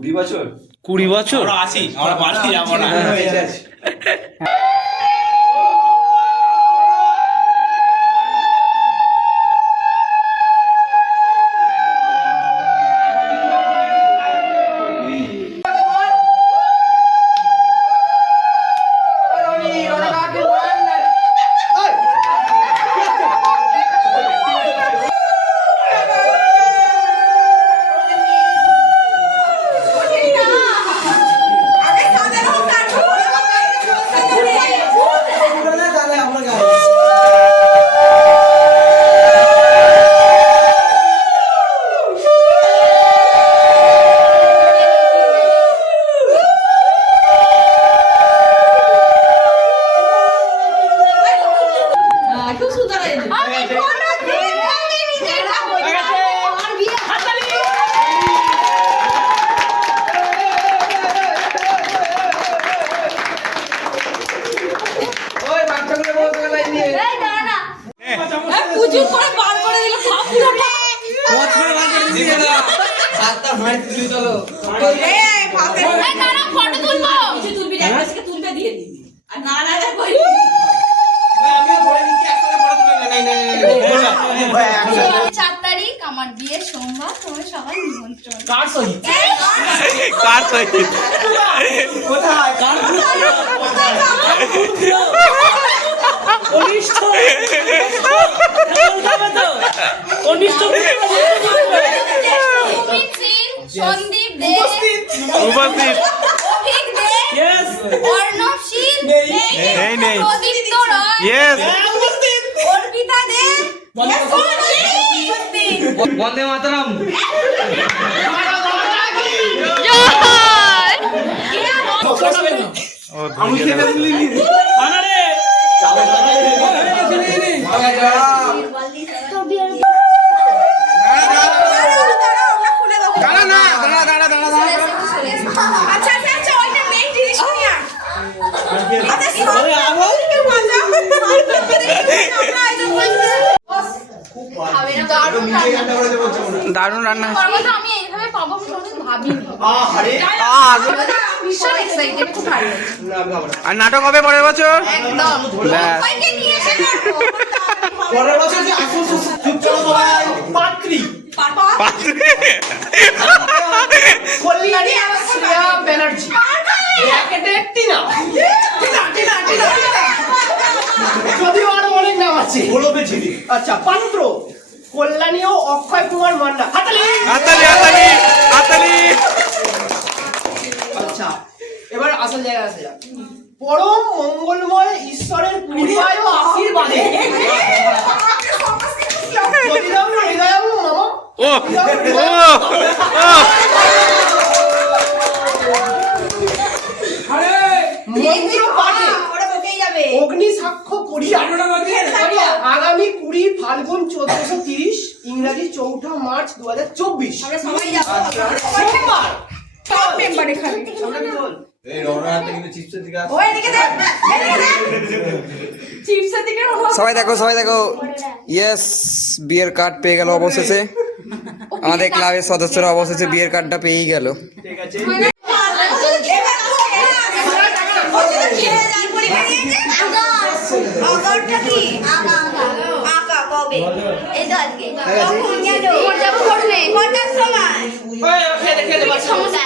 20 বছর 20 বছর আমরা আছি, আমরা বাড়ি যাবো না। সন্দীপ দে উপস্থিত Yes. Arnav Shil. নেই Prodipto Roy. Yes. Orpita De. Yes. বন্দে মাতরম আমি খেতে বলিনি আনারে দারুণ রান্না আমি এইভাবে পাবো ভাবিনি ভীষণ এক্সাইটেড খুব ভালো আর নাটক হবে পরের বছর একদম সবাইকে নিয়ে এসে পরের বছর যে আসল চুপ চলো সবাই পাত্রী কল্যাণী আর শ্রেয়া ব্যানার্জি ব্র্যাকেটে টিনা যদিও আরো অনেক নাম আছে বলবে ঝিলি আচ্ছা পাত্র কল্যাণী ও অক্ষয় কুমার মান্না হাতালি হাতালি হাতালি হাতালি আচ্ছা এবার আসল জায়গায় আসে যাক পরম মঙ্গলময় ঈশ্বরের কৃপায় ও আশীর্বাদে জয়রাম হৃদয়ম মামা ও মন্ত্র পাঠে অগ্নি সাক্ষ্য করিয়া আগামী 20 ফাল্গুন 1430 ইংরেজি 4 মার্চ 2024 সবাই যাবো সোমবার টপ মেম্বার এখানে এই রওনাতে কিন্তু চিপসের দিকে ওই এদিকে দেখ চিপসের দিকে সবাই দেখো ইয়েস বিয়ের কার্ড পেয়ে গেল অবশেষে আমাদের ক্লাবের সদস্যরা অবশেষে বিয়ের কার্ডটা পেয়েই গেল ঠিক আছে সমস্যা